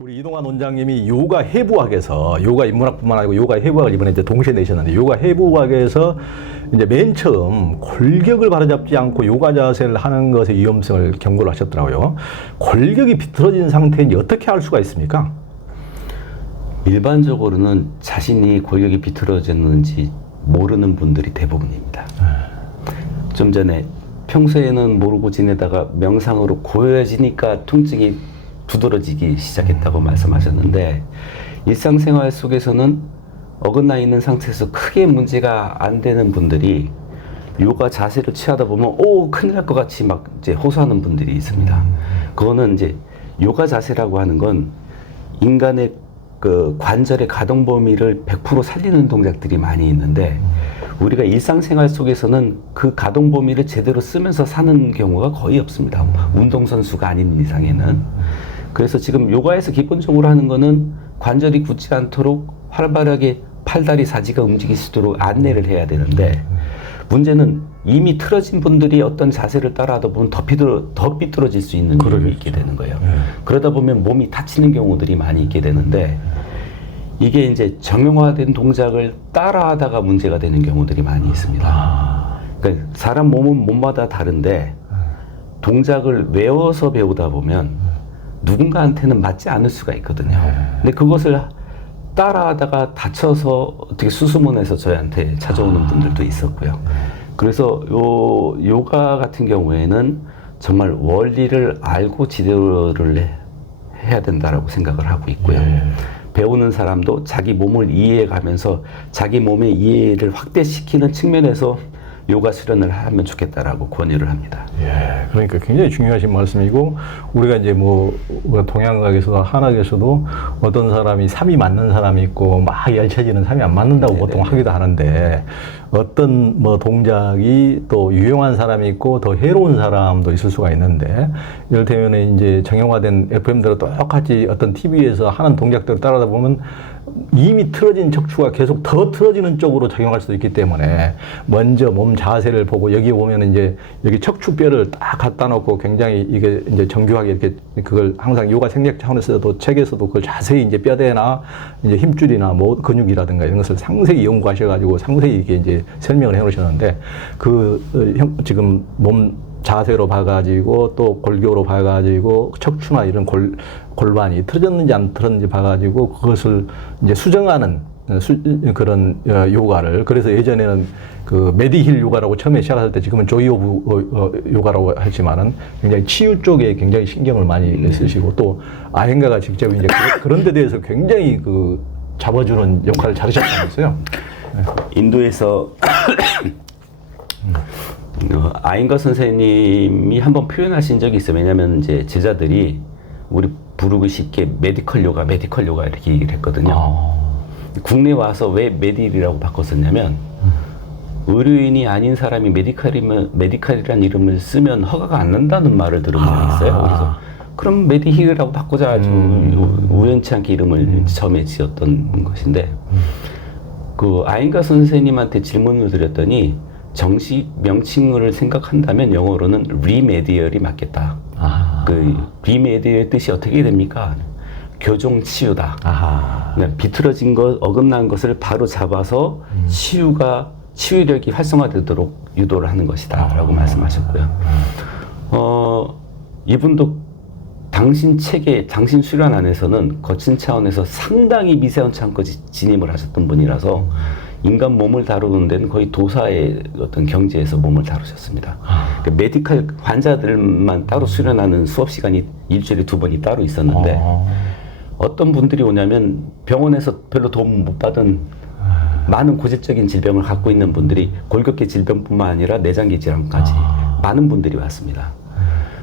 우리 이동환 원장님이 요가 해부학에서 요가 인문학뿐만 아니고 요가 해부학을 이번에 이제 동시에 내셨는데 요가 해부학에서 이제 맨 처음 골격을 바로잡지 않고 요가 자세를 하는 것의 위험성을 경고를 하셨더라고요. 골격이 비틀어진 상태인지 어떻게 알 수가 있습니까? 일반적으로는 자신이 골격이 비틀어졌는지 모르는 분들이 대부분입니다. 좀 전에 평소에는 모르고 지내다가 명상으로 고여지니까 통증이 두드러지기 시작했다고 말씀하셨는데, 일상생활 속에서는 어긋나 있는 상태에서 크게 문제가 안 되는 분들이 요가 자세를 취하다 보면 오 큰일 날 것 같이 막 이제 호소하는 분들이 있습니다. 그거는 이제 요가 자세라고 하는 건 인간의 그 관절의 가동 범위를 100% 살리는 동작들이 많이 있는데, 우리가 일상생활 속에서는 그 가동 범위를 제대로 쓰면서 사는 경우가 거의 없습니다. 운동선수가 아닌 이상에는. 그래서 지금 요가에서 기본적으로 하는 거는 관절이 굳지 않도록 활발하게 팔다리 사지가 움직일 수 있도록 안내를 해야 되는데, 문제는 이미 틀어진 분들이 어떤 자세를 따라하다 보면 더 삐뚤어질 수 있는 경우가 있게 되는 거예요. 그러다 보면 몸이 다치는 경우들이 많이 있게 되는데, 이게 이제 정형화된 동작을 따라하다가 문제가 되는 경우들이 많이 있습니다. 그러니까 사람 몸은 몸마다 다른데 동작을 외워서 배우다 보면 누군가한테는 맞지 않을 수가 있거든요. 근데 그것을 따라하다가 다쳐서 어떻게 수술문에서 저희한테 찾아오는 분들도 있었고요. 그래서 요가 같은 경우에는 정말 원리를 알고 지도를 해야 된다라고 생각을 하고 있고요. 배우는 사람도 자기 몸을 이해해 가면서 자기 몸의 이해를 확대시키는 측면에서 요가 수련을 하면 좋겠다라고 권유를 합니다. 예, 그러니까 굉장히 중요하신 말씀이고, 우리가 이제 뭐 우리가 동양학에서도 한학에서도 어떤 사람이 삼이 맞는 사람이 있고 막 얇혀지는 삼이 안 맞는다고 보통 하기도 하는데, 어떤 뭐 동작이 또 유용한 사람이 있고 더 해로운 사람도 있을 수가 있는데, 이를테면 이제 정형화된 FM대로 똑같이 어떤 TV에서 하는 동작들을 따라다 보면 이미 틀어진 척추가 계속 더 틀어지는 쪽으로 작용할 수도 있기 때문에 먼저 몸 자세를 보고, 여기 보면 이제 여기 척추뼈를 딱 갖다 놓고 굉장히 이게 이제 정교하게 이렇게 그걸 항상 요가 생략 차원에서도 책에서도 그걸 자세히 이제 뼈대나 이제 힘줄이나 뭐 근육이라든가 이런 것을 상세히 연구하셔가지고 상세히 이게 이제 설명을 해 놓으셨는데, 지금 몸 자세로 봐가지고 또 골격으로 봐가지고 척추나 이런 골반이 틀어졌는지 안 틀어졌는지 봐가지고 그것을 이제 수정하는 그런 요가를, 그래서 예전에는 그 메디힐 요가라고 처음에 시작할 때, 지금은 조이 오브 요가라고 하지만은 굉장히 치유 쪽에 굉장히 신경을 많이 쓰시고, 또 아행가가 직접 이제 그런 데 대해서 굉장히 그 잡아주는 역할을 잘하셨다면서요. 인도에서 아잉거 선생님이 한번 표현하신 적이 있어요. 왜냐하면 이제 제자들이 우리 부르기 쉽게 메디컬 요가 이렇게 얘기를 했거든요. 국내 와서 왜 메디힐이라고 바꿨었냐면, 의료인이 아닌 사람이 메디컬이라는 이름을 쓰면 허가가 안 난다는 말을 들은 적이 있어요. 그래서 그럼 메디힐이라고 바꾸자 아주 우연치 않게 이름을 처음에 지었던 것인데, 그 아잉가 선생님한테 질문을 드렸더니 정식 명칭을 생각한다면 영어로는 리메디얼이 맞겠다. 그 리메디얼 뜻이 어떻게 됩니까? 교정 치유다. 그냥 비틀어진 것, 어긋난 것을 바로 잡아서 치유력이 활성화되도록 유도를 하는 것이다라고 말씀하셨고요. 이분도 당신 책에, 당신 수련 안에서는 거친 차원에서 상당히 미세한 차원까지 진입을 하셨던 분이라서 인간 몸을 다루는 데는 거의 도사의 어떤 경지에서 몸을 다루셨습니다. 그러니까 메디컬 환자들만 따로 수련하는 수업 시간이 일주일에 2번이 따로 있었는데, 어떤 분들이 오냐면 병원에서 별로 도움 못 받은 많은 고질적인 질병을 갖고 있는 분들이, 골격계 질병뿐만 아니라 내장기 질환까지 많은 분들이 왔습니다.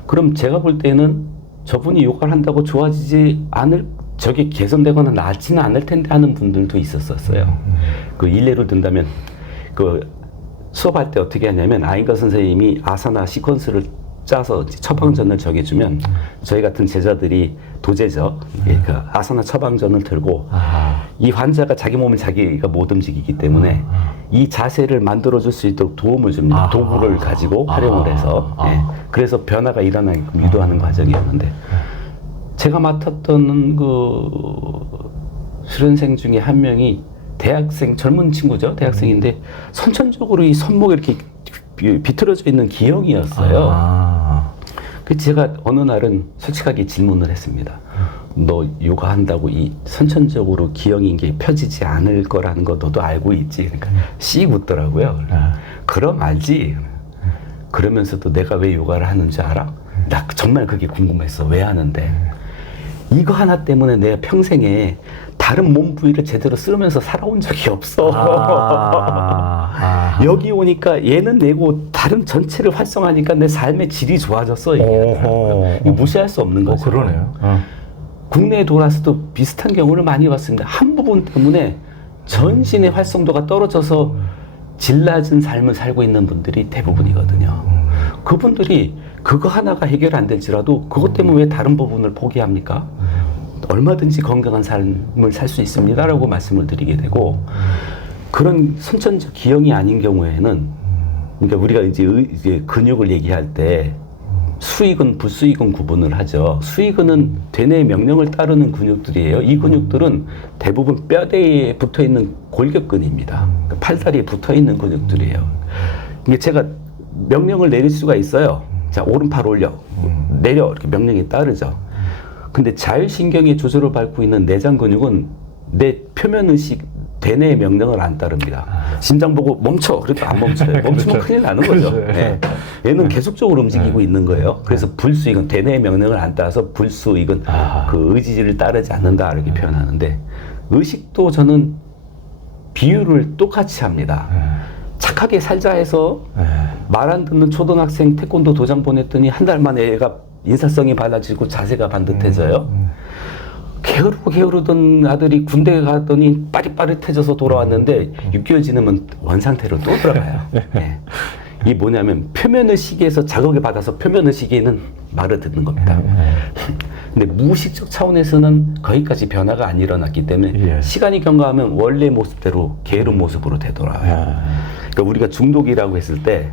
그럼 제가 볼 때는 저분이 요가를 한다고 좋아지지 않을, 저게 개선되거나 낫지는 않을 텐데 하는 분들도 있었어요. 그 일례로 든다면, 그 수업할 때 어떻게 하냐면, 아잉가 선생님이 아사나 시퀀스를 짜서 처방전을 정해주면 저희 같은 제자들이 도제죠. 그 아사나 처방전을 들고, 이 환자가 자기 몸을 자기가 못 움직이기 때문에 이 자세를 만들어줄 수 있도록 도움을 줍니다. 도구를 가지고 활용을 해서. 그래서 변화가 일어나게끔 유도하는 과정이었는데, 제가 맡았던 그 수련생 중에 한 명이 대학생, 젊은 친구죠. 대학생인데 선천적으로 이 손목에 이렇게 비틀어져 있는 기형이었어요. 그래서 제가 어느 날은 솔직하게 질문을 했습니다. 너 요가 한다고 이 선천적으로 기형인 게 펴지지 않을 거라는 거 너도 알고 있지? 그러니까 씩 웃더라고요. 그럼 알지. 그러면서도 내가 왜 요가를 하는 줄 알아? 나 정말 그게 궁금했어. 왜 하는데? 이거 하나 때문에 내가 평생에 다른 몸 부위를 제대로 쓰면서 살아온 적이 없어. 여기 오니까 얘는 내고 다른 전체를 활성화하니까 내 삶의 질이 좋아졌어. 이게 무시할 수 없는 거죠. 그러네요. 국내에 돌아서도 비슷한 경우를 많이 봤습니다. 한 부분 때문에 전신의 활성도가 떨어져서 질 낮은 삶을 살고 있는 분들이 대부분이거든요. 그분들이 그거 하나가 해결 안 될지라도 그것 때문에 왜 다른 부분을 포기합니까? 얼마든지 건강한 삶을 살 수 있습니다라고 말씀을 드리게 되고, 그런 선천적 기형이 아닌 경우에는, 그러니까 우리가 이제 근육을 얘기할 때 수익은 불수익은 구분을 하죠. 수익은 되뇌의 명령을 따르는 근육들이에요. 이 근육들은 대부분 뼈대에 붙어 있는 골격근입니다. 그러니까 팔다리에 붙어 있는 근육들이에요. 이게 제가 명령을 내릴 수가 있어요. 자, 오른팔 올려, 내려, 이렇게 명령이 따르죠. 근데 자율신경의 조절을 밟고 있는 내장 근육은 내 표면의식, 대뇌의 명령을 안 따릅니다. 심장 보고 멈춰! 그래도 안 멈춰요. 멈추면 큰일 나는 거죠. 네. 얘는 계속적으로 움직이고 있는 거예요. 그래서 불수익은 대뇌의 명령을 안 따라서 불수익은 그 의지를 따르지 않는다, 이렇게 표현하는데, 의식도 저는 비유를 똑같이 합니다. 착하게 살자 해서 말 안 듣는 초등학생 태권도 도장 보냈더니 한 달 만에 애가 인사성이 달라지고 자세가 반듯해져요. 게으르던 아들이 군대 갔더니 빠릿빠릿해져서 돌아왔는데 6개월 지나면 원상태로 또 돌아가요. 네. 이 뭐냐면 표면의식에서 자극을 받아서 표면의식에는 말을 듣는 겁니다. 근데 무의식적 차원에서는 거기까지 변화가 안 일어났기 때문에 시간이 경과하면 원래 모습대로 게으른 모습으로 되돌아와요. 그러니까 우리가 중독이라고 했을 때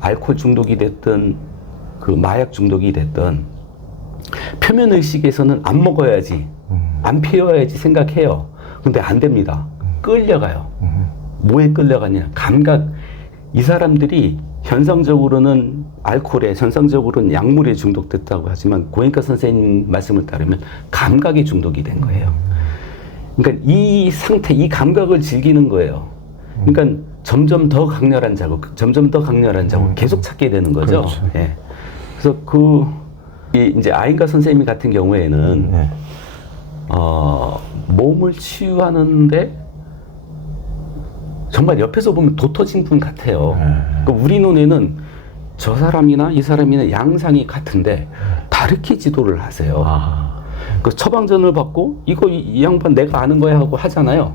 알코올 중독이 됐든 그 마약 중독이 됐든 표면의식에서는 안 먹어야지, 안 피워야지 생각해요. 근데 안 됩니다. 끌려가요. 뭐에 끌려가냐? 감각. 이 사람들이 현상적으로는 알코올에, 현상적으로는 약물에 중독됐다고 하지만 고행과 선생님 말씀을 따르면 감각에 중독이 된 거예요. 그러니까 이 상태, 이 감각을 즐기는 거예요. 그러니까 점점 더 강렬한 자극, 점점 더 강렬한 자극 계속 찾게 되는 거죠. 그렇죠. 예. 그래서 이제 아인가 선생님 같은 경우에는 몸을 치유하는데 정말 옆에서 보면 도터진 분 같아요. 그러니까 우리 눈에는 저 사람이나 이 사람이나 양상이 같은데 다르게 지도를 하세요. 그 처방전을 받고 이거 이 양반 내가 아는 거야 하고 하잖아요.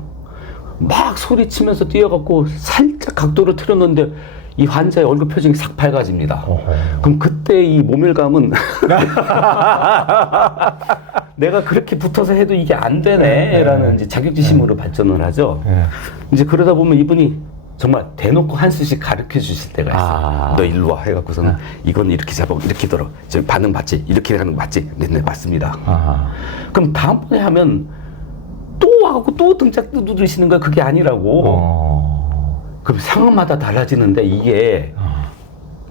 막 소리치면서 뛰어갖고 살짝 각도를 틀었는데 이 환자의 얼굴 표정이 싹 밝아집니다. 그럼 그때 이 모멸감은 내가 그렇게 붙어서 해도 이게 안 되네 라는 이제 자격지심으로 발전을 하죠. 이제 그러다 보면 이분이 정말 대놓고 한 수씩 가르쳐 주실 때가 있어요. 너 일로 와 해갖고서는 이건 이렇게 잡아, 이렇게 들어. 저 반응 맞지? 이렇게 하는 거 맞지? 네, 맞습니다. 그럼 다음번에 하면 또 와갖고 또 등짝 두드리시는 거야. 그게 아니라고. 그럼 상황마다 달라지는데 이게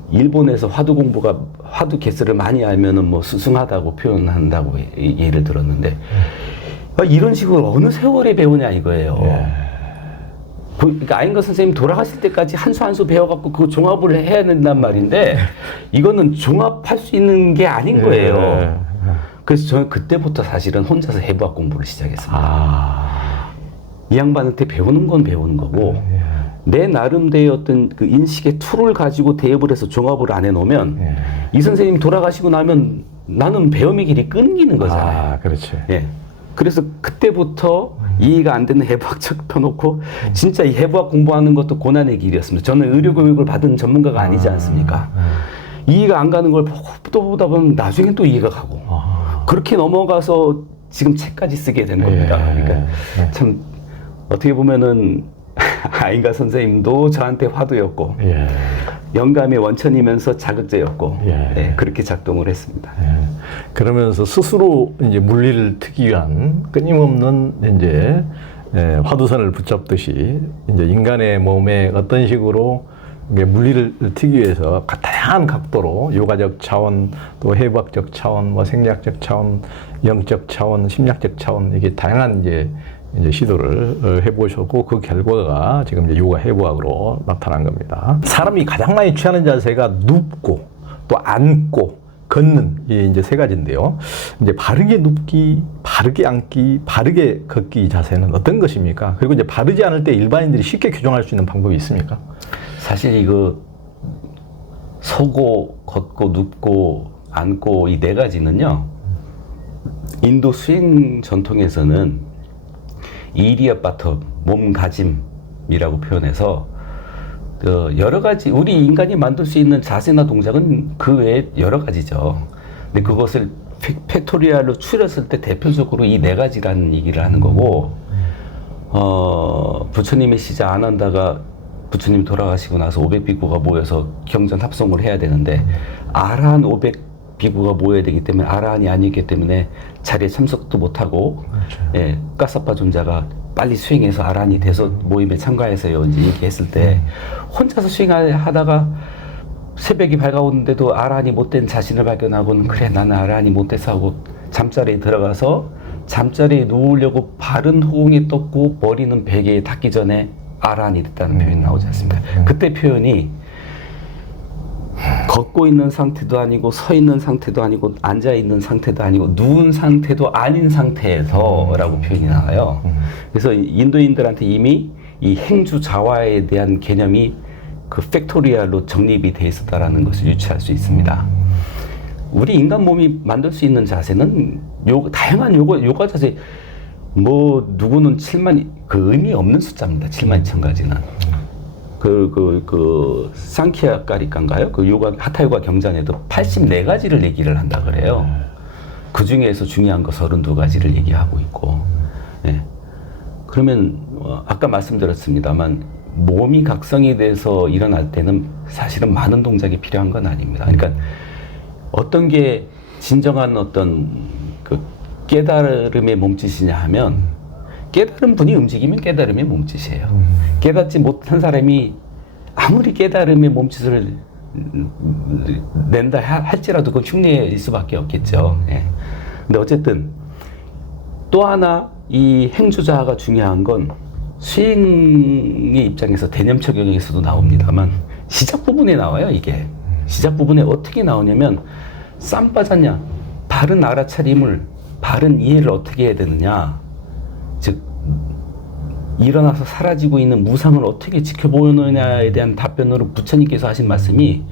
일본에서 화두 공부가 화두 개수를 많이 알면은 뭐 수승하다고 표현한다고 예를 들었는데 이런 식으로 어느 세월에 배우냐 이거예요. 그러니까 아인가 선생님 돌아가실 때까지 한 수 한 수 배워갖고 그거 종합을 해야 된단 말인데 이거는 종합할 수 있는 게 아닌 거예요. 그래서 저는 그때부터 사실은 혼자서 해부학 공부를 시작했습니다. 이 양반한테 배우는 건 배우는 거고 내 나름대의 어떤 그 인식의 툴을 가지고 대입을 해서 종합을 안 해놓으면 이 선생님 돌아가시고 나면 나는 배움의 길이 끊기는 거잖아요. 그렇지. 예. 그래서 그때부터 이해가 안 되는 해부학 책 펴놓고 진짜 이 해부학 공부하는 것도 고난의 길이었습니다. 저는 의료교육을 받은 전문가가 아니지 않습니까? 이해가 안 가는 걸 또 보다 보면 나중엔 또 이해가 가고 그렇게 넘어가서 지금 책까지 쓰게 된 겁니다. 그러니까 참 어떻게 보면은 아인가 선생님도 저한테 화두였고 영감의 원천이면서 자극제였고 예. 네, 그렇게 작동을 했습니다. 예. 그러면서 스스로 이제 물리를 트기 위한 끊임없는 이제 화두선을 붙잡듯이 이제 인간의 몸에 어떤 식으로 이게 물리를 트기 위해서 다양한 각도로 요가적 차원, 또 해부학적 차원, 뭐 생리학적 차원, 영적 차원, 심리학적 차원 이게 다양한 이제 시도를 해보셨고 그 결과가 지금 이제 요가 해부학으로 나타난 겁니다. 사람이 가장 많이 취하는 자세가 눕고 또 앉고 걷는 이 이제 세 가지인데요. 이제 바르게 눕기, 바르게 앉기, 바르게 걷기 자세는 어떤 것입니까? 그리고 이제 바르지 않을 때 일반인들이 쉽게 교정할 수 있는 방법이 있습니까? 사실 이거 서고 걷고 눕고 앉고 이 네 가지는요. 인도 수행 전통에서는 이리야바터 몸가짐이라고 표현해서 여러 가지 우리 인간이 만들 수 있는 자세나 동작은 그 외에 여러 가지죠. 근데 그것을 팩토리얼로 추렸을 때 대표적으로 이 네 가지라는 얘기를 하는 거고, 부처님의 시자 아난다가 부처님 돌아가시고 나서 500비구가 모여서 경전 합송을 해야 되는데 아라한 500비구가 모여야 되기 때문에 아라한이 아니기 때문에 자리에 참석도 못하고 예, 까사파 존자가 빨리 수행해서 아라한이 돼서 모임에 참가해서요 이제 얘기했을 때 혼자서 수행하다가 새벽이 밝아오는데도 아라한이 못된 자신을 발견하고는 그래 나는 아라한이 못돼서 하고 잠자리에 들어가서 잠자리에 누우려고 발은 호응에 떴고 머리는 베개에 닿기 전에 아라한이 됐다는 표현이 나오지 않습니까? 그때 표현이 걷고 있는 상태도 아니고 서 있는 상태도 아니고 앉아 있는 상태도 아니고 누운 상태도 아닌 상태에서라고 표현이 나와요. 그래서 인도인들한테 이미 이 행주 자화에 대한 개념이 그 팩토리얼로 정립이 돼 있었다라는 것을 유추할 수 있습니다. 우리 인간 몸이 만들 수 있는 자세는 다양한 요가 자세 뭐 누구는 7만 그 의미 없는 숫자입니다. 7만 2천 가지는. 상키아 까리칸가요? 그 요가 하타요가 경전에도 84가지를 얘기를 한다 그래요. 그 중에서 중요한 거 32가지를 얘기하고 있고. 예. 그러면 아까 말씀드렸습니다만 몸이 각성이 돼서 일어날 때는 사실은 많은 동작이 필요한 건 아닙니다. 그러니까 어떤 게 진정한 어떤 그 깨달음의 몸짓이냐 하면 깨달은 분이 움직이면 깨달음의 몸짓이에요. 깨닫지 못한 사람이 아무리 깨달음의 몸짓을 낸다 할지라도 그건 흉내일 수밖에 없겠죠. 예. 근데 어쨌든 또 하나 이 행주자가 중요한 건 수행의 입장에서 대념적 영역에서도 나옵니다만 시작 부분에 나와요. 이게 시작 부분에 어떻게 나오냐면 쌈빠졌냐 바른 알아차림을 바른 이해를 어떻게 해야 되느냐, 즉 일어나서 사라지고 있는 무상을 어떻게 지켜보느냐에 대한 답변으로 부처님께서 하신 말씀이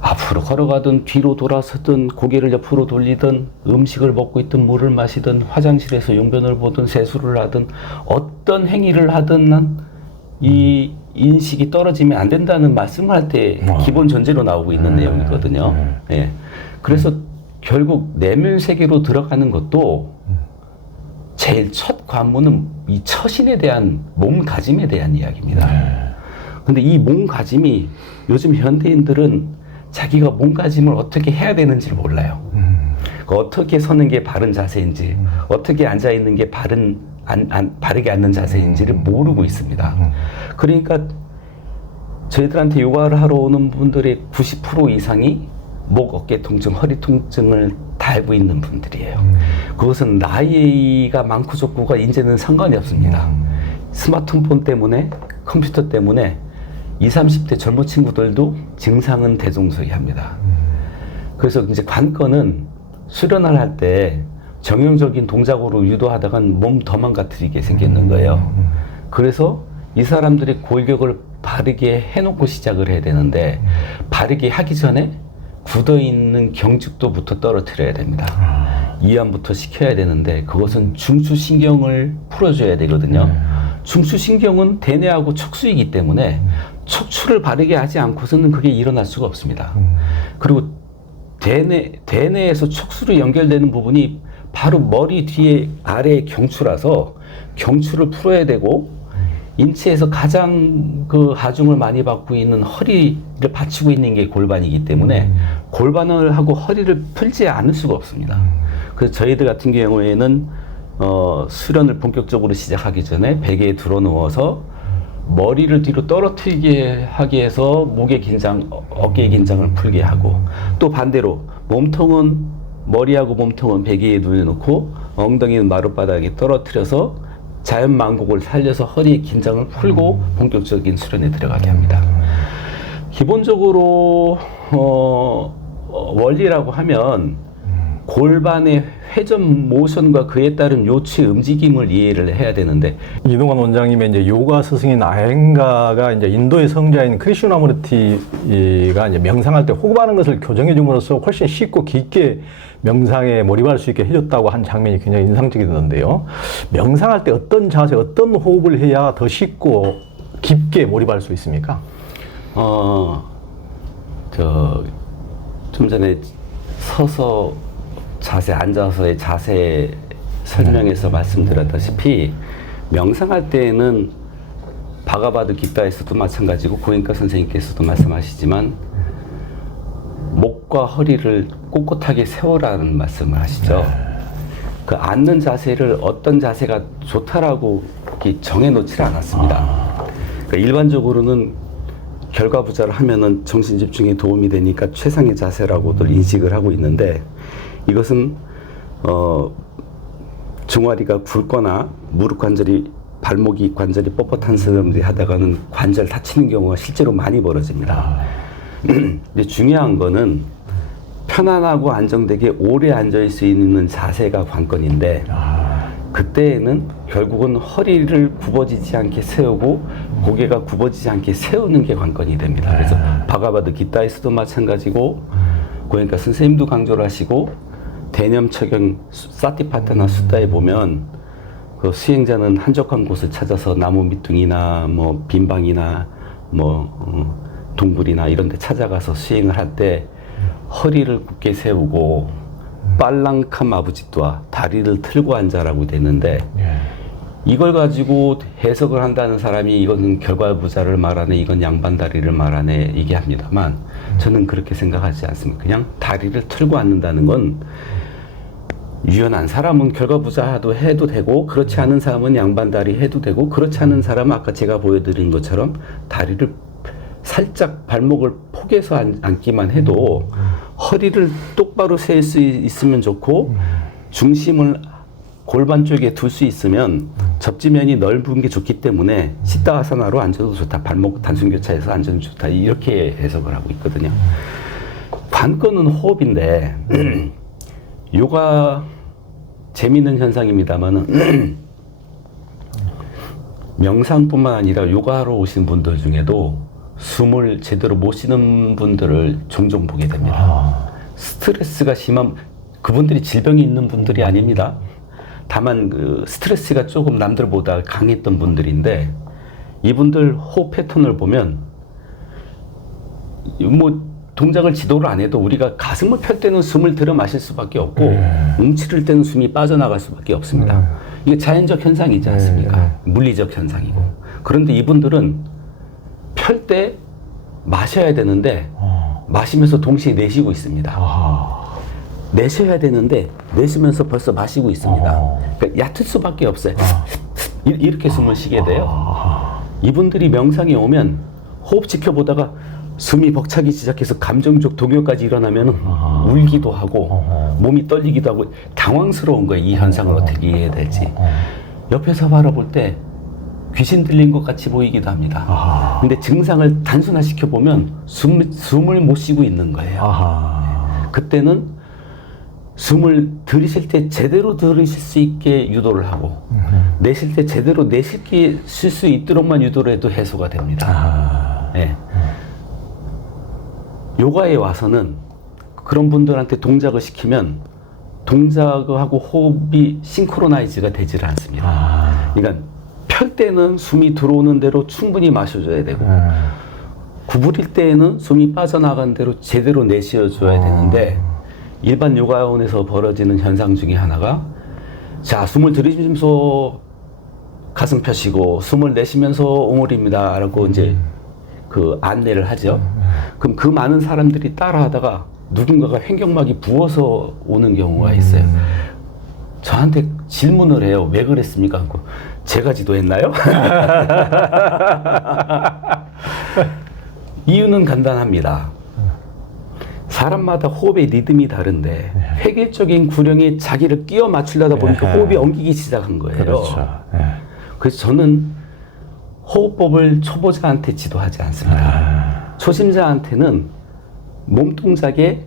앞으로 걸어가든 뒤로 돌아서든 고개를 옆으로 돌리든 음식을 먹고 있든 물을 마시든 화장실에서 용변을 보든 세수를 하든 어떤 행위를 하든 난 이 인식이 떨어지면 안 된다는 말씀을 할 때 기본 전제로 나오고 있는 내용이거든요. 예. 그래서 결국 내면 세계로 들어가는 것도 제일 첫 관문은 이 처신에 대한 몸가짐에 대한 이야기입니다. 근데 이 몸가짐이 요즘 현대인들은 자기가 몸가짐을 어떻게 해야 되는지를 몰라요. 어떻게 서는 게 바른 자세인지, 어떻게 앉아 있는 게 바르게 앉는 자세인지를 모르고 있습니다. 그러니까 저희들한테 요가를 하러 오는 분들의 90% 이상이 목, 어깨 통증, 허리 통증을 달고 있는 분들이에요. 그것은 나이가 많고 적고가 이제는 상관이 없습니다. 스마트폰 때문에, 컴퓨터 때문에 20, 30대 젊은 친구들도 증상은 대동소이합니다. 그래서 이제 관건은 수련을 할 때 정형적인 동작으로 유도하다간 몸 더 망가뜨리게 생기는 거예요. 그래서 이 사람들이 골격을 바르게 해놓고 시작을 해야 되는데 바르게 하기 전에 굳어있는 경직도부터 떨어뜨려야 됩니다. 이완부터 시켜야 되는데 그것은 중추신경을 풀어줘야 되거든요. 중추신경은 대뇌하고 척수이기 때문에 척추를 바르게 하지 않고서는 그게 일어날 수가 없습니다. 그리고 대뇌에서 척수로 연결되는 부분이 바로 머리 뒤에 아래의 경추라서 경추를 풀어야 되고 인체에서 가장 그 하중을 많이 받고 있는 허리를 받치고 있는 게 골반이기 때문에 골반을 하고 허리를 풀지 않을 수가 없습니다. 그래서 저희들 같은 경우에는 수련을 본격적으로 시작하기 전에 베개에 들어 누워서 머리를 뒤로 떨어뜨리게 하게 해서 목의 긴장, 어깨의 긴장을 풀게 하고, 또 반대로 몸통은 머리하고 몸통은 베개에 누워놓고 엉덩이는 마룻바닥에 떨어뜨려서 자연만곡을 살려서 허리의 긴장을 풀고 본격적인 수련에 들어가게 합니다. 기본적으로 원리라고 하면 골반의 회전 모션과 그에 따른 요추의 움직임을 이해를 해야 되는데, 이동환 원장님의 이제 요가 스승인 아행가가 이제 인도의 성자인 크리슈나무르티가 이제 명상할 때 호흡하는 것을 교정해 줌으로써 훨씬 쉽고 깊게 명상에 몰입할 수 있게 해줬다고 한 장면이 굉장히 인상적이던데요. 명상할 때 어떤 자세, 어떤 호흡을 해야 더 쉽고 깊게 몰입할 수 있습니까? 좀 전에 서서 자세, 앉아서의 자세 설명에서 말씀드렸다시피, 명상할 때에는 바가바드 기타에서도 마찬가지고 고엔카 선생님께서도 말씀하시지만 목과 허리를 꼿꼿하게 세우라는 말씀을 하시죠. 그 앉는 자세를 어떤 자세가 좋다라고 이렇게 정해놓지 않았습니다. 그러니까 일반적으로는 결과부자를 하면은 정신 집중에 도움이 되니까 최상의 자세라고들 인식을 하고 있는데, 이것은 종아리가 굵거나 무릎 관절이, 발목이 관절이 뻣뻣한 사람들이 하다가는 관절 다치는 경우가 실제로 많이 벌어집니다. 근데 중요한 거는 편안하고 안정되게 오래 앉을 수 있는 자세가 관건인데, 그때에는 결국은 허리를 굽어지지 않게 세우고 고개가 굽어지지 않게 세우는 게 관건이 됩니다. 그래서 바가바드 기타에서도 마찬가지고 고엔카 선생님도 강조를 하시고, 대념처경 사티파타나 수다에 보면 그 수행자는 한적한 곳을 찾아서 나무 밑둥이나 뭐 빈방이나 뭐 동굴이나 이런 데 찾아가서 수행을 할 때 허리를 굳게 세우고 빨랑캄 아부지뚜와 다리를 틀고 앉아라고 되는데, 이걸 가지고 해석을 한다는 사람이 이건 결과부자를 말하네, 이건 양반다리를 말하네 얘기합니다만, 저는 그렇게 생각하지 않습니다. 그냥 다리를 틀고 앉는다는 건 유연한 사람은 결과부자도 해도 되고, 그렇지 않은 사람은 양반다리 해도 되고, 그렇지 않은 사람은 아까 제가 보여드린 것처럼 다리를 살짝 발목을 포개서 앉기만 해도 허리를 똑바로 세울 수 있으면 좋고, 중심을 골반 쪽에 둘 수 있으면 접지면이 넓은 게 좋기 때문에 시타아사나로 앉아도 좋다, 발목 단순 교차해서 앉아도 좋다, 이렇게 해석을 하고 있거든요. 관건은 호흡인데 요가 재미있는 현상입니다만은 명상뿐만 아니라 요가하러 오신 분들 중에도 숨을 제대로 못 쉬는 분들을 종종 보게 됩니다. 스트레스가 심한, 그분들이 질병이 있는 분들이 아닙니다. 다만 그 스트레스가 조금 남들보다 강했던 분들인데, 이분들 호흡 패턴을 보면 뭐 동작을 지도를 안 해도 우리가 가슴을 펼 때는 숨을 들여 마실 수밖에 없고 움츠릴 때는 숨이 빠져나갈 수밖에 없습니다. 이게 자연적 현상이지 않습니까? 물리적 현상이고. 그런데 이분들은 펼 때 마셔야 되는데 마시면서 동시에 내쉬고 있습니다. 내쉬어야 되는데 내쉬면서 벌써 마시고 있습니다. 그러니까 얕을 수밖에 없어요. 이렇게 숨을 쉬게 돼요. 이분들이 명상에 오면 호흡 지켜보다가 숨이 벅차기 시작해서 감정적 동요까지 일어나면 울기도 하고 몸이 떨리기도 하고 당황스러운 거예요. 이 현상을 어떻게 이해해야 될지. 옆에서 바라볼 때 귀신 들린 것 같이 보이기도 합니다. 근데 증상을 단순화시켜 보면 숨을 못 쉬고 있는 거예요. 그때는 숨을 들이쉴 때 제대로 들이쉴 수 있게 유도를 하고 내쉴 때 제대로 내쉴 수 있도록만 유도를 해도 해소가 됩니다. 네. 요가에 와서는 그런 분들한테 동작을 시키면 동작하고 호흡이 싱크로나이즈가 되질 않습니다. 그러니까 펼 때는 숨이 들어오는 대로 충분히 마셔줘야 되고 구부릴 때에는 숨이 빠져나간 대로 제대로 내쉬어줘야 되는데, 일반 요가원에서 벌어지는 현상 중에 하나가, 자, 숨을 들이쉬면서 가슴 펴시고 숨을 내쉬면서 옹호리입니다라고 이제 그 안내를 하죠. 그럼 그 많은 사람들이 따라하다가 누군가가 횡격막이 부어서 오는 경우가 있어요. 저한테 질문을 해요. 왜 그랬습니까? 하고 제가 지도했나요? 이유는 간단합니다. 사람마다 호흡의 리듬이 다른데 획일적인 구령에 자기를 끼워 맞추려다 보니까 호흡이 엉키기 시작한 거예요. 그렇죠. 예. 그래서 저는 호흡법을 초보자한테 지도하지 않습니다. 초심자한테는 몸 동작에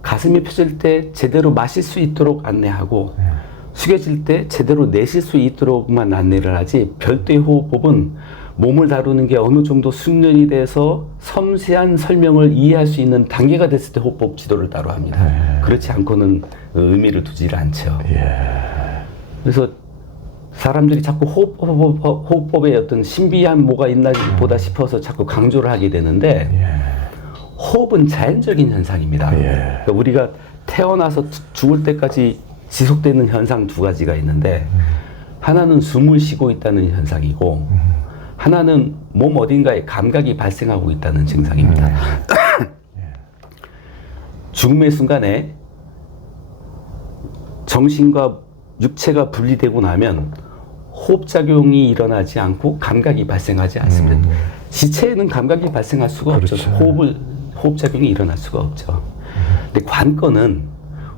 가슴이 펴질 때 제대로 마실 수 있도록 안내하고 숙여질 때 제대로 내쉴 수 있도록만 안내를 하지, 별도의 호흡법은 몸을 다루는 게 어느 정도 숙련이 돼서 섬세한 설명을 이해할 수 있는 단계가 됐을 때 호흡법 지도를 따로 합니다. 그렇지 않고는 의미를 두지를 않죠. 그래서 사람들이 자꾸 호흡법에 어떤 신비한 뭐가 있나 보다 싶어서 자꾸 강조를 하게 되는데, 호흡은 자연적인 현상입니다. 그러니까 우리가 태어나서 죽을 때까지 지속되는 현상 두 가지가 있는데, 하나는 숨을 쉬고 있다는 현상이고, 하나는 몸 어딘가에 감각이 발생하고 있다는 증상입니다. 죽음의 순간에 정신과 육체가 분리되고 나면 호흡작용이 일어나지 않고 감각이 발생하지 않습니다. 시체에는 감각이 발생할 수가 그렇죠. 없죠. 호흡작용이 일어날 수가 없죠. 근데 관건은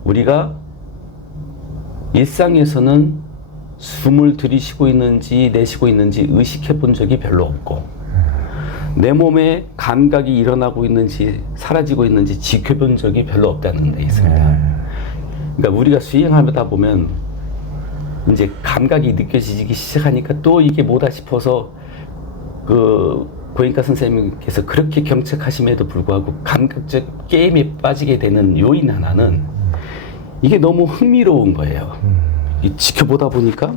우리가 일상에서는 숨을 들이쉬고 있는지 내쉬고 있는지 의식해 본 적이 별로 없고, 내 몸에 감각이 일어나고 있는지 사라지고 있는지 지켜본 적이 별로 없다는 데 있습니다. 그러니까 우리가 수행하다 보면 이제 감각이 느껴지기 시작하니까 또 이게 뭐다 싶어서 그 고인가 선생님께서 그렇게 경책하심에도 불구하고 감각적 게임에 빠지게 되는 요인 하나는 이게 너무 흥미로운 거예요. 지켜보다 보니까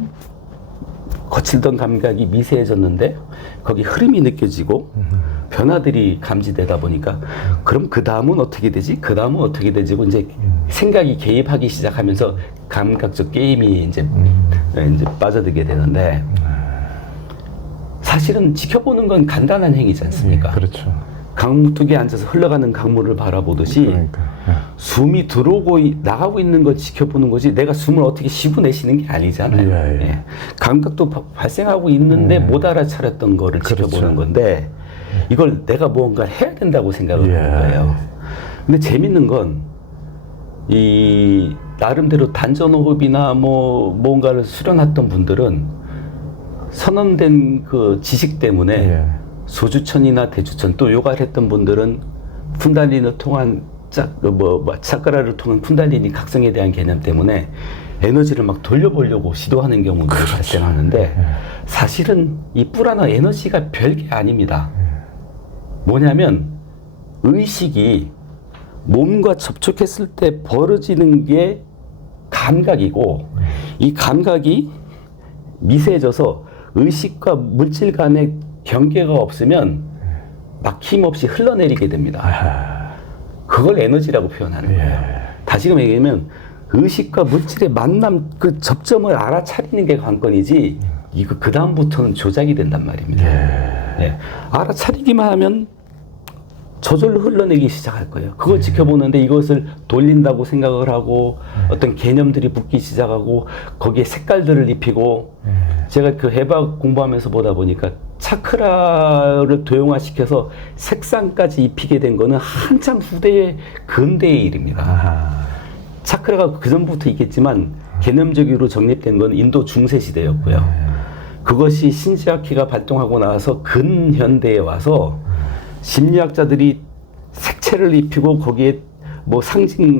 거칠던 감각이 미세해졌는데 거기 흐름이 느껴지고 변화들이 감지되다 보니까 그럼 그 다음은 어떻게 되지? 그 다음은 어떻게 되지고 이제 생각이 개입하기 시작하면서 감각적 게임이 이제 빠져들게 되는데, 사실은 지켜보는 건 간단한 행위지 않습니까? 그렇죠. 강무뚝에 앉아서 흘러가는 강물을 바라보듯이 그러니까. 숨이 들어오고 나가고 있는 걸 지켜보는 거지, 내가 숨을 어떻게 쉬고 내쉬는 게 아니잖아요. 예. 감각도 발생하고 있는데 못 알아차렸던 거를 그렇죠. 지켜보는 건데, 이걸 내가 무언가를 해야 된다고 생각을 하는 거예요. 근데 재밌는 건 이 나름대로 단전호흡이나 뭐 뭔가를 수련했던 분들은 선언된 그 지식 때문에 소주천이나 대주천, 또 요가를 했던 분들은 쿤달리니를 통한 차크라를 통한 쿤달리니 각성에 대한 개념 때문에 에너지를 막 돌려보려고 시도하는 경우도 발생하는데, 사실은 이 뿔하나 에너지가 별게 아닙니다. 뭐냐면 의식이 몸과 접촉했을 때 벌어지는 게 감각이고, 이 감각이 미세해져서 의식과 물질 간의 경계가 없으면 막힘없이 흘러내리게 됩니다. 그걸 에너지라고 표현하는 거예요. 다시금 얘기하면 의식과 물질의 만남, 그 접점을 알아차리는 게 관건이지, 이거 그 다음부터는 조작이 된단 말입니다. 알아차리기만 하면 저절로 흘러내기 시작할 거예요. 그걸 지켜보는데 이것을 돌린다고 생각을 하고 어떤 개념들이 붙기 시작하고 거기에 색깔들을 입히고, 제가 그 해박 공부하면서 보다 보니까 차크라를 도용화시켜서 색상까지 입히게 된 거는 한참 후대의 근대의 일입니다. 차크라가 그 전부터 있겠지만 개념적으로 정립된 건 인도 중세 시대였고요. 그것이 신지아키가 발동하고 나서 근현대에 와서 심리학자들이 색채를 입히고 거기에 뭐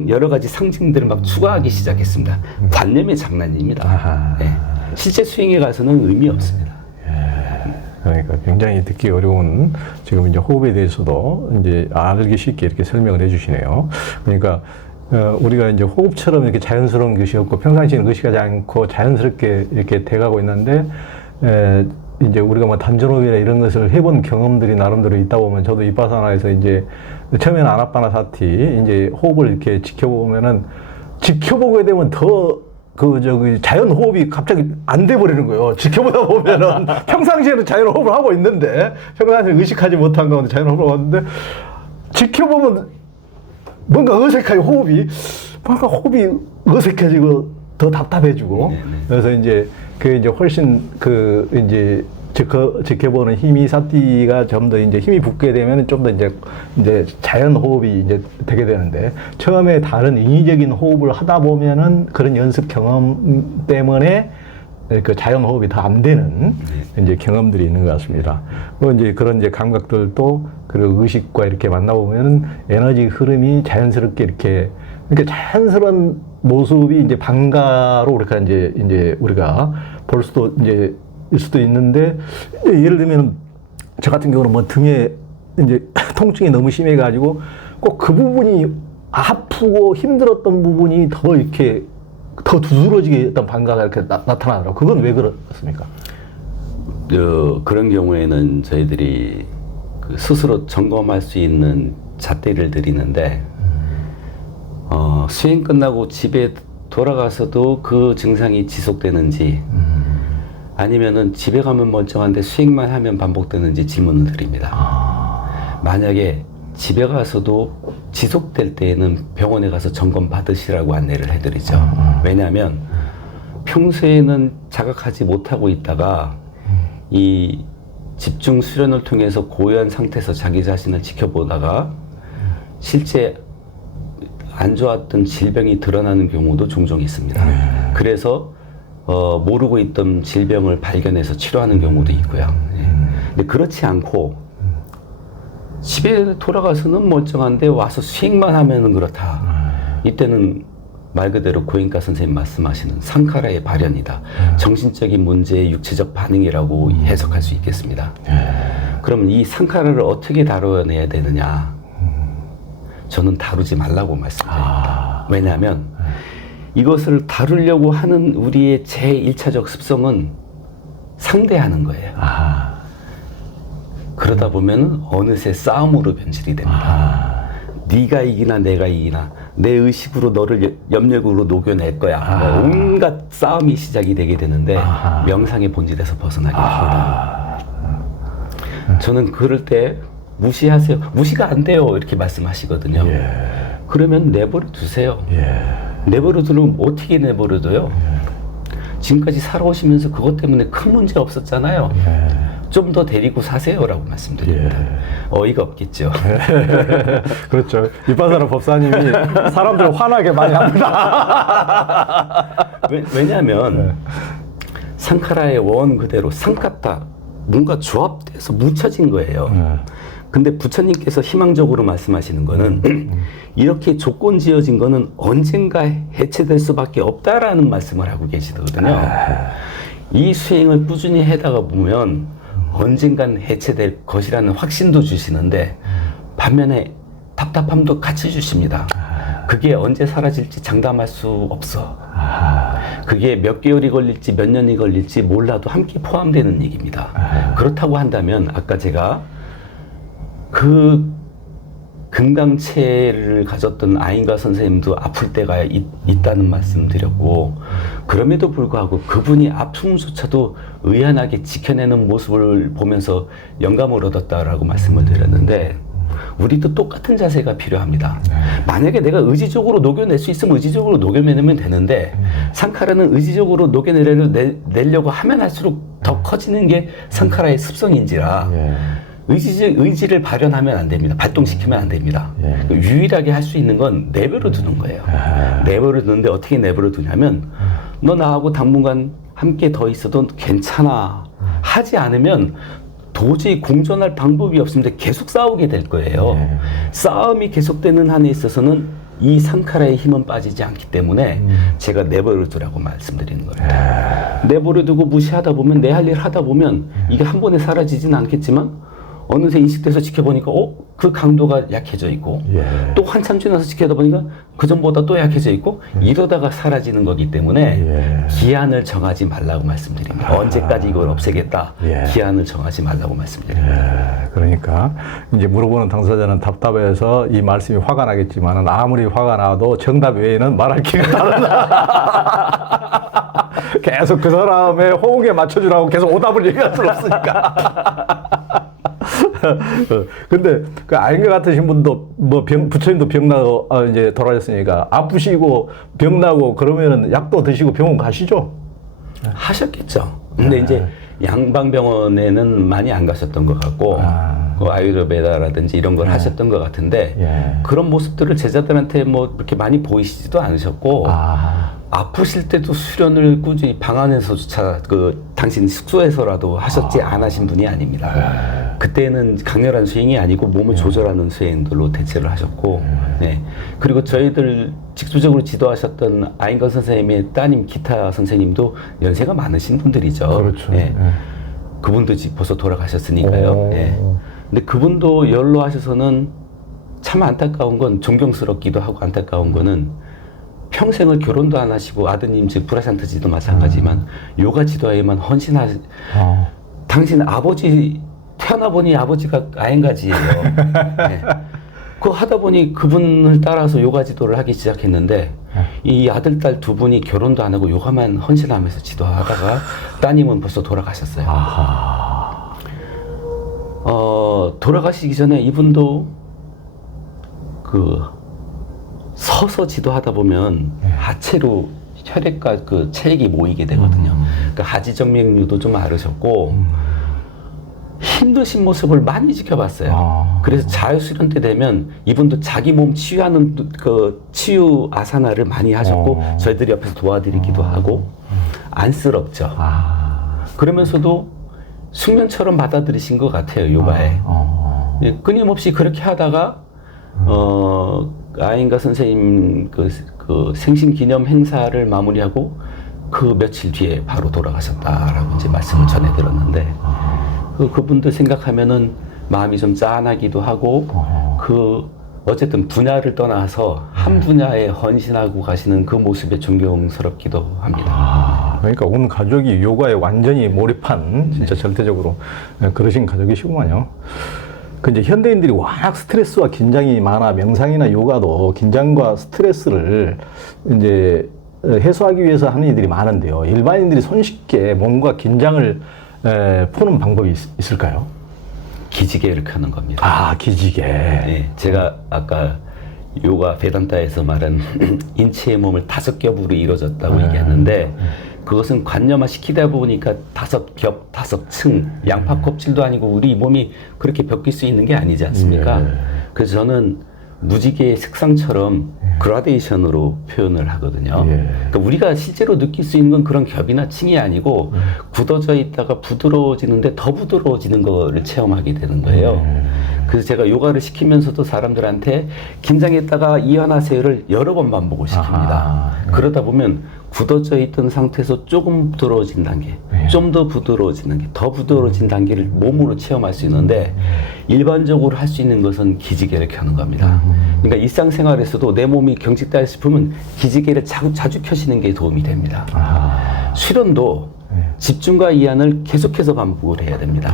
여러 가지 상징들을 막 추가하기 시작했습니다. 관념의 장난입니다. 실제 수행에 가서는 의미 없습니다. 그러니까 굉장히 듣기 어려운 지금 이제 호흡에 대해서도 이제 알기 쉽게 이렇게 설명을 해주시네요. 그러니까 우리가 이제 호흡처럼 이렇게 자연스러운 것이 없고 평상시에는 의식하지 않고 자연스럽게 이렇게 돼가고 있는데, 이제 우리가 뭐 단전호흡이나 이런 것을 해본 경험들이 나름대로 있다 보면, 저도 이파사나에서 이제 처음에는 아나파나사티 이제 호흡을 이렇게 지켜보면은 지켜보게 되면 더 자연 호흡이 갑자기 안 돼버리는 거예요. 지켜보다 보면은 평상시에는 자연 호흡을 하고 있는데 평상시에 의식하지 못한 가운데 자연 호흡을 하고 있는데 지켜보면 뭔가 어색하게 호흡이 어색해지고 더 답답해지고 네네. 그래서 이제 그 이제 훨씬 그 이제 지켜보는 힘이 사띠가 좀 더 이제 힘이 붙게 되면 좀 더 이제 자연 호흡이 이제 되게 되는데 처음에 다른 인위적인 호흡을 하다 보면은 그런 연습 경험 때문에 그 자연 호흡이 더 안 되는 이제 경험들이 있는 것 같습니다. 그 이제 그런 이제 감각들도 그리고 의식과 이렇게 만나보면은 에너지 흐름이 자연스럽게 이렇게 자연스러운 모습이 이제 방가로 이제 우리가 볼 수도 이제 일 수도 있는데 예를 들면 저 같은 경우는 뭐 등에 이제 통증이 너무 심해가지고 꼭 그 부분이 아프고 힘들었던 부분이 더 이렇게 더 두드러지게 어떤 방가가 이렇게 나타나더라고요. 그건 왜 그렇습니까? 그런 경우에는 저희들이 그 스스로 점검할 수 있는 잣대를 드리는데 수행 끝나고 집에 돌아가서도 그 증상이 지속되는지 아니면은 집에 가면 멀쩡한데 수행만 하면 반복되는지 질문을 드립니다. 만약에 집에 가서도 지속될 때에는 병원에 가서 점검 받으시라고 안내를 해드리죠. 왜냐하면 평소에는 자각하지 못하고 있다가 이 집중 수련을 통해서 고요한 상태에서 자기 자신을 지켜보다가 실제 안 좋았던 질병이 드러나는 경우도 종종 있습니다. 그래서 모르고 있던 질병을 발견해서 치료하는 경우도 있고요. 근데 그렇지 않고 집에 돌아가서는 멀쩡한데 와서 수행만 하면은 그렇다. 이때는 말 그대로 고인가 선생님 말씀하시는 상카라의 발현이다. 정신적인 문제의 육체적 반응이라고 해석할 수 있겠습니다. 그럼 이 상카라를 어떻게 다뤄내야 되느냐? 저는 다루지 말라고 말씀드립니다. 왜냐하면 이것을 다루려고 하는 우리의 제1차적 습성은 상대하는 거예요. 그러다 보면 어느새 싸움으로 변질이 됩니다. 네가 이기나 내가 이기나 내 의식으로 너를 염력으로 녹여낼 거야. 온갖 싸움이 시작이 되게 되는데 명상의 본질에서 벗어나게 됩니다. 저는 그럴 때 무시하세요. 무시가 안 돼요. 이렇게 말씀하시거든요. 그러면 내버려 두세요. 내버려 두면 어떻게 내버려 둬요? 지금까지 살아오시면서 그것 때문에 큰 문제 없었잖아요. 좀 더 데리고 사세요라고 말씀드립니다. 어이가 없겠죠. 그렇죠. 이빠사나 법사님이 사람들을 화나게 많이 합니다. 왜냐하면 상카라의 원 그대로 상카타 뭔가 조합돼서 묻혀진 거예요. 근데 부처님께서 희망적으로 말씀하시는 거는 이렇게 조건 지어진 거는 언젠가 해체될 수밖에 없다라는 말씀을 하고 계시거든요. 이 수행을 꾸준히 하다가 보면 언젠간 해체될 것이라는 확신도 주시는데 반면에 답답함도 같이 주십니다. 그게 언제 사라질지 장담할 수 없어. 그게 몇 개월이 걸릴지 몇 년이 걸릴지 몰라도 함께 포함되는 얘기입니다. 그렇다고 한다면 아까 제가 그 금강체를 가졌던 아인가 선생님도 아플 때가 있다는 말씀 드렸고 그럼에도 불구하고 그분이 아픔조차도 의연하게 지켜내는 모습을 보면서 영감을 얻었다라고 말씀을 드렸는데 우리도 똑같은 자세가 필요합니다. 만약에 내가 의지적으로 녹여낼 수 있으면 의지적으로 녹여내면 되는데 상카라는 의지적으로 녹여내려고 하면 할수록 더 커지는 게 상카라의 습성인지라 의지를 발현하면 안 됩니다. 발동시키면 안 됩니다. 유일하게 할 수 있는 건 내버려 두는 거예요. 내버려 두는데 어떻게 내버려 두냐면 너 나하고 당분간 함께 더 있어도 괜찮아 하지 않으면 도저히 공존할 방법이 없습니다. 계속 싸우게 될 거예요. 싸움이 계속되는 한에 있어서는 이 상카라의 힘은 빠지지 않기 때문에 제가 내버려 두라고 말씀드리는 겁니다. 내버려 두고 무시하다 보면 내 할 일 하다 보면 이게 한 번에 사라지진 않겠지만 어느새 인식돼서 지켜보니까 그 강도가 약해져 있고 예. 또 한참 지나서 지켜다 보니까 그 전보다 또 약해져 있고 이러다가 사라지는 거기 때문에 예. 기한을 정하지 말라고 말씀드립니다. 언제까지 이걸 없애겠다. 예. 기한을 정하지 말라고 말씀드립니다. 예, 그러니까 이제 물어보는 당사자는 답답해서 이 말씀이 화가 나겠지만 아무리 화가 나도 정답 외에는 말할 기회가 다르다. 계속 그 사람의 호응에 맞춰주라고 계속 오답을 얘기할 수는 없으니까. 근데 그 아닌 것 같으신 분도 뭐 부처님도 병 나고 이제 돌아가셨으니까 아프시고 병 나고 그러면은 약도 드시고 병원 가시죠? 하셨겠죠. 근데 이제 양방병원에는 많이 안 가셨던 것 같고 그 아유르베다라든지 이런 걸 하셨던 것 같은데 예. 그런 모습들을 제자들한테 뭐 그렇게 많이 보이시지도 않으셨고 아프실 때도 수련을 꾸준히 방 안에서조차 당신 숙소에서라도 하셨지 안 하신 분이 아닙니다. 그때는 강렬한 수행이 아니고 몸을 조절하는 수행들로 대체를 하셨고, 네. 그리고 저희들 직접적으로 지도하셨던 아인건 선생님의 따님 기타 선생님도 연세가 많으신 분들이죠. 그렇죠. 네. 예. 그분도 벌써 돌아가셨으니까요. 네. 근데 그분도 연로하셔서는 참 안타까운 건 존경스럽기도 하고 안타까운 거는 평생을 결혼도 안 하시고 아드님 즉 브라산트지도 마찬가지지만 요가 지도에만 당신 아버지 태어나보니 아버지가 아행가지예요. 네. 그거 하다 보니 그분을 따라서 요가 지도를 하기 시작했는데 이 아들 딸 두 분이 결혼도 안 하고 요가만 헌신하면서 지도하다가 따님은 벌써 돌아가셨어요. 돌아가시기 전에 이분도 서서 지도하다 보면 하체로 혈액과 체액이 모이게 되거든요. 그러니까 하지정맥류도 좀 앓으셨고 힘드신 모습을 많이 지켜봤어요. 그래서 자유수련 때 되면 이분도 자기 몸 치유하는 치유 아사나를 많이 하셨고 저희들이 옆에서 도와드리기도 하고 안쓰럽죠. 그러면서도 숙면처럼 받아들이신 것 같아요, 요가에. 예, 끊임없이 그렇게 하다가 아인가 선생님 생신 기념 행사를 마무리하고 그 며칠 뒤에 바로 돌아가셨다라고 이제 말씀을 전해 들었는데 그분들 생각하면은 마음이 좀 짠하기도 하고 어쨌든 분야를 떠나서 한 분야에 헌신하고 가시는 그 모습에 존경스럽기도 합니다. 그러니까 온 가족이 요가에 완전히 몰입한 진짜 절대적으로 그러신 가족이시구만요. 이제 현대인들이 워낙 스트레스와 긴장이 많아 명상이나 요가도 긴장과 스트레스를 이제 해소하기 위해서 하는 이들이 많은데요. 일반인들이 손쉽게 몸과 긴장을 푸는 방법이 있을까요? 기지개를 켜는 겁니다. 기지개. 네, 제가 아까 요가 베단타에서 말한 인체의 몸을 5겹으로 이루어졌다고 얘기했는데 그것은 관념화 시키다 보니까 5겹, 5층, 양파 껍질도 아니고 우리 몸이 그렇게 벗길 수 있는 게 아니지 않습니까? 그래서 저는 무지개의 색상처럼 그라데이션으로 표현을 하거든요. 그러니까 우리가 실제로 느낄 수 있는 건 그런 겹이나 층이 아니고 굳어져 있다가 부드러워지는데 더 부드러워지는 거를 체험하게 되는 거예요. 그래서 제가 요가를 시키면서도 사람들한테 긴장했다가 이완하세요를 여러 번 반복을 시킵니다. 그러다 보면 굳어져 있던 상태에서 조금 부드러워진 단계, 좀 더 부드러워진 단계, 더 부드러워진 단계를 몸으로 체험할 수 있는데 일반적으로 할 수 있는 것은 기지개를 켜는 겁니다. 그러니까 일상생활에서도 내 몸이 경직되어 싶으면 기지개를 자주 켜시는 게 도움이 됩니다. 수련도 집중과 이완을 계속해서 반복을 해야 됩니다.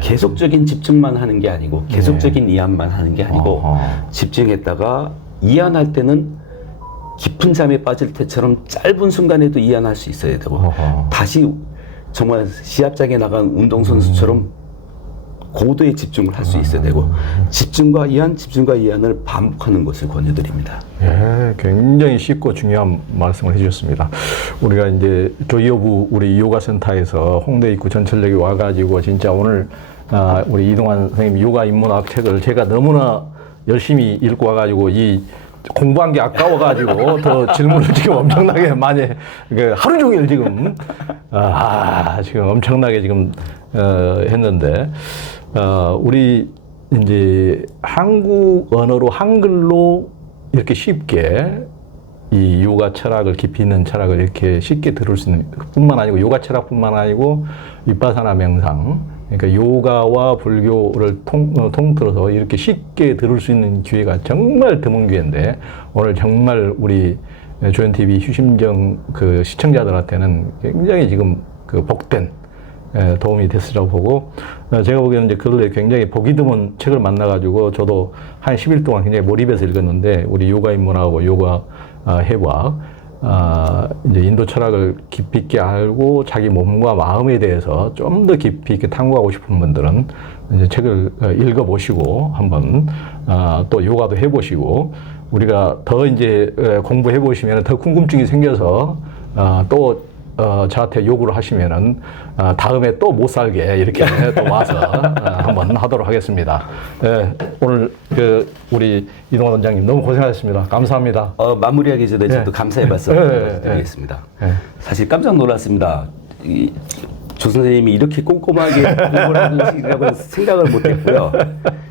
계속적인 집중만 하는 게 아니고 계속적인 이완만 하는 게 아니고 집중했다가 이완할 때는 깊은 잠에 빠질 때처럼 짧은 순간에도 이완할 수 있어야 되고 다시 정말 시합장에 나간 운동선수처럼 고도의 집중을 할 수 있어야 되고 집중과 이완을 반복하는 것을 권유드립니다. 굉장히 쉽고 중요한 말씀을 해주셨습니다. 우리가 이제 교이여부 우리 요가센터에서 홍대 입구 전철역에 와가지고 진짜 오늘 우리 이동환 선생님 요가 입문학 책을 제가 너무나 열심히 읽고 와가지고 공부한 게 아까워가지고 더 질문을 지금 엄청나게 많이 하루 종일 지금 지금 엄청나게 지금 했는데 우리 이제 한국 언어로 한글로 이렇게 쉽게 이 요가 철학을 깊이 있는 철학을 이렇게 쉽게 들을 수 있는 뿐만 아니고 요가 철학뿐만 아니고 윗바사나 명상 그러니까 요가와 불교를 통틀어서 이렇게 쉽게 들을 수 있는 기회가 정말 드문 기회인데 오늘 정말 우리 조연TV 휴심정 그 시청자들한테는 굉장히 지금 그 복된 도움이 됐으라고 보고 제가 보기에는 이제 근래 굉장히 보기 드문 책을 만나가지고 저도 한 10일 동안 굉장히 몰입해서 읽었는데 우리 요가 인문학하고 요가 해부학 이제 인도 철학을 깊이 있게 알고 자기 몸과 마음에 대해서 좀 더 깊이 있게 탐구하고 싶은 분들은 이제 책을 읽어보시고 한번 또 요가도 해보시고 우리가 더 이제 공부해 보시면 더 궁금증이 생겨서 또 저한테 요구를 하시면은 다음에 또 못 살게 이렇게 또 와서 한번 하도록 하겠습니다. 오늘 우리 이동환 원장님 너무 고생하셨습니다. 감사합니다. 마무리하기 전에 저도 감사의 말씀 드리겠습니다. 사실 깜짝 놀랐습니다. 조 선생님이 이렇게 꼼꼼하게 공부를 하시라고 생각을 못했고요.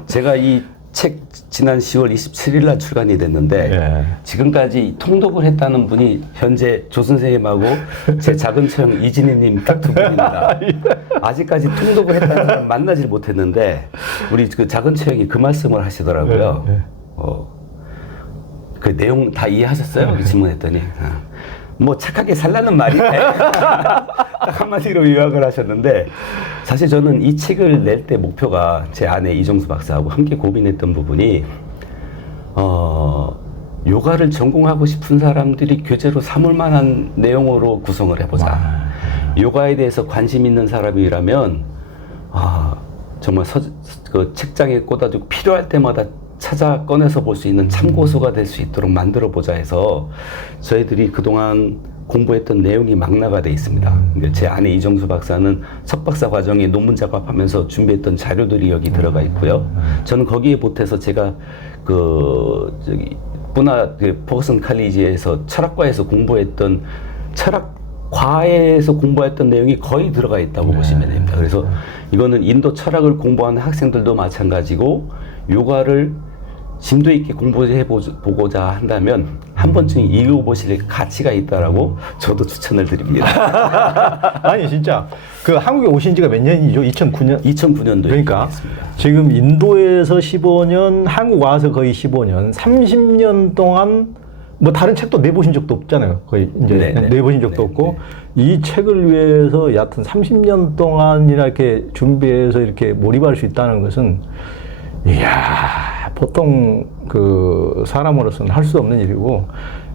제가 이 책 지난 10월 27일 날 출간이 됐는데 지금까지 통독을 했다는 분이 현재 조 선생님하고 제 작은 처형 이진희님 딱 두 분입니다. 아직까지 통독을 했다는 사람 만나질 못했는데 우리 그 작은 처형이 그 말씀을 하시더라고요. 그 내용 다 이해하셨어요? 질문했더니 뭐 착하게 살라는 말이네. 딱 한마디로 요약을 하셨는데 사실 저는 이 책을 낼 때 목표가 제 아내 이정수 박사하고 함께 고민했던 부분이 요가를 전공하고 싶은 사람들이 교재로 삼을 만한 내용으로 구성을 해보자. 요가에 대해서 관심 있는 사람이라면 정말 그 책장에 꽂아두고 필요할 때마다 찾아 꺼내서 볼 수 있는 참고서가 될 수 있도록 만들어 보자 해서 저희들이 그동안 공부했던 내용이 망라가 돼 있습니다. 제 아내 이정수 박사는 석박사 과정에 논문 작업하면서 준비했던 자료들이 여기 들어가 있고요. 저는 거기에 보태서 제가 퍼거슨 칼리지에서 철학과에서 공부했던 철학과에서 공부했던 내용이 거의 들어가 있다고 보시면 됩니다. 그래서 이거는 인도 철학을 공부하는 학생들도 마찬가지고 요가를 심도 있게 공부해 보고자 한다면 한 번쯤 읽어보실 가치가 있다라고 저도 추천을 드립니다. 아니 진짜 그 한국에 오신 지가 몇 년이죠? 2009년? 2009년도에 그러니까 지금 인도에서 15년, 한국 와서 거의 15년, 30년 동안 뭐 다른 책도 내보신 적도 없잖아요. 거의 이제 내보신 적도 없고 이 책을 위해서 여하튼 30년 동안이나 이렇게 준비해서 이렇게 몰입할 수 있다는 것은 이야, 보통 그 사람으로서는 할 수 없는 일이고,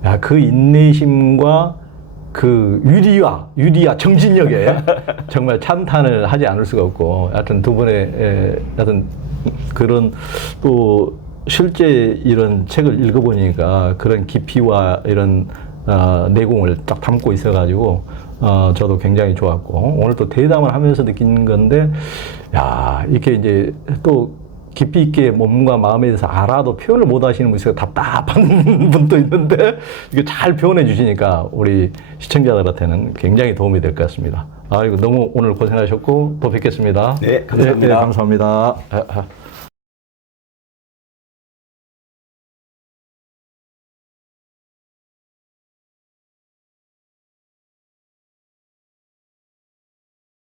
야, 그 인내심과 그 유리와 정진력에 정말 찬탄을 하지 않을 수가 없고, 하여튼 두 분의, 하여튼 그런 또 실제 이런 책을 읽어보니까 그런 깊이와 이런 내공을 딱 담고 있어가지고, 저도 굉장히 좋았고, 오늘 또 대담을 하면서 느낀 건데, 야, 이렇게 이제 또 깊이 있게 몸과 마음에 대해서 알아도 표현을 못 하시는 분이 있어요. 답답한 분도 있는데, 이게 잘 표현해 주시니까 우리 시청자들한테는 굉장히 도움이 될 것 같습니다. 이거 너무 오늘 고생하셨고, 또 뵙겠습니다. 네, 감사합니다. 네, 감사합니다.